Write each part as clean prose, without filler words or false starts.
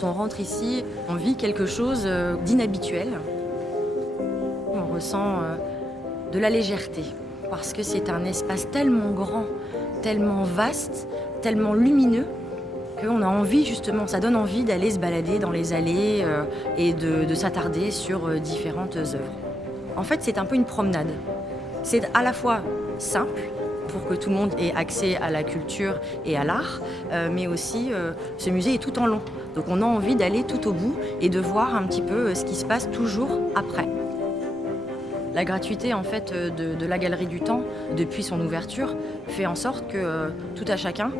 Quand on rentre ici, on vit quelque chose d'inhabituel. On ressent de la légèreté, parce que c'est un espace tellement grand, tellement vaste, tellement lumineux, qu'on a envie justement, ça donne envie d'aller se balader dans les allées et de s'attarder sur différentes œuvres. En fait, c'est un peu une promenade. C'est à la fois simple, pour que tout le monde ait accès à la culture et à l'art, mais aussi ce musée est tout en long. Donc on a envie d'aller tout au bout et de voir un petit peu ce qui se passe toujours après. La gratuité en fait de la Galerie du Temps, depuis son ouverture, fait en sorte que tout à chacun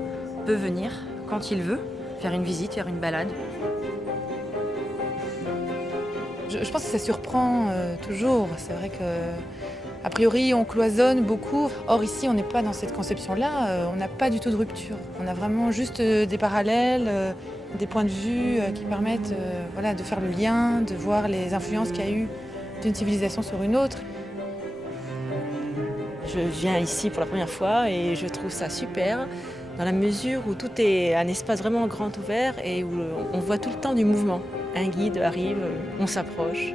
peut venir quand il veut, faire une visite, faire une balade. Je pense que ça surprend toujours. C'est vrai que a priori, on cloisonne beaucoup. Or, ici, on n'est pas dans cette conception-là. On n'a pas du tout de rupture. On a vraiment juste des parallèles, des points de vue qui permettent voilà, de faire le lien, de voir les influences qu'il y a eu d'une civilisation sur une autre. Je viens ici pour la première fois et je trouve ça super dans la mesure où tout est un espace vraiment grand ouvert et où on voit tout le temps du mouvement. Un guide arrive, on s'approche,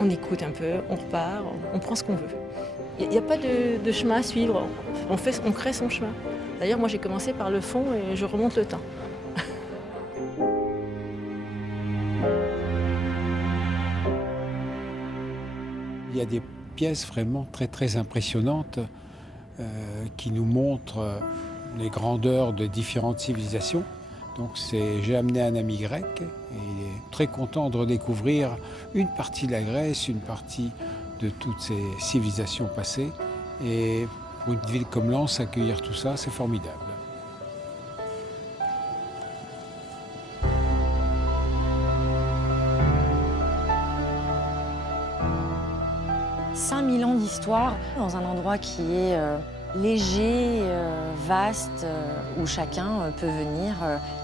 on écoute un peu, on repart, on prend ce qu'on veut. Il n'y a pas de chemin à suivre, on crée son chemin. D'ailleurs, moi j'ai commencé par le fond et je remonte le temps. Il y a des pièces vraiment très impressionnantes qui nous montrent les grandeurs de différentes civilisations. Donc j'ai amené un ami grec et il est très content de redécouvrir une partie de la Grèce, une partie de toutes ces civilisations passées. Et pour une ville comme Lens, accueillir tout ça, c'est formidable. « 5000 ans d'histoire dans un endroit qui est léger, vaste, où chacun peut venir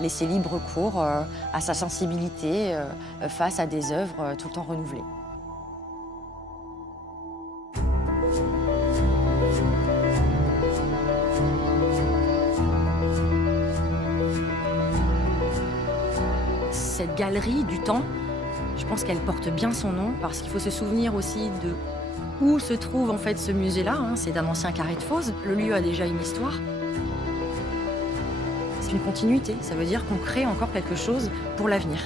laisser libre cours à sa sensibilité face à des œuvres tout le temps renouvelées. Cette galerie du temps, je pense qu'elle porte bien son nom parce qu'il faut se souvenir aussi de où se trouve en fait ce musée-là. C'est un ancien carré de fosse. Le lieu a déjà une histoire. C'est une continuité. Ça veut dire qu'on crée encore quelque chose pour l'avenir.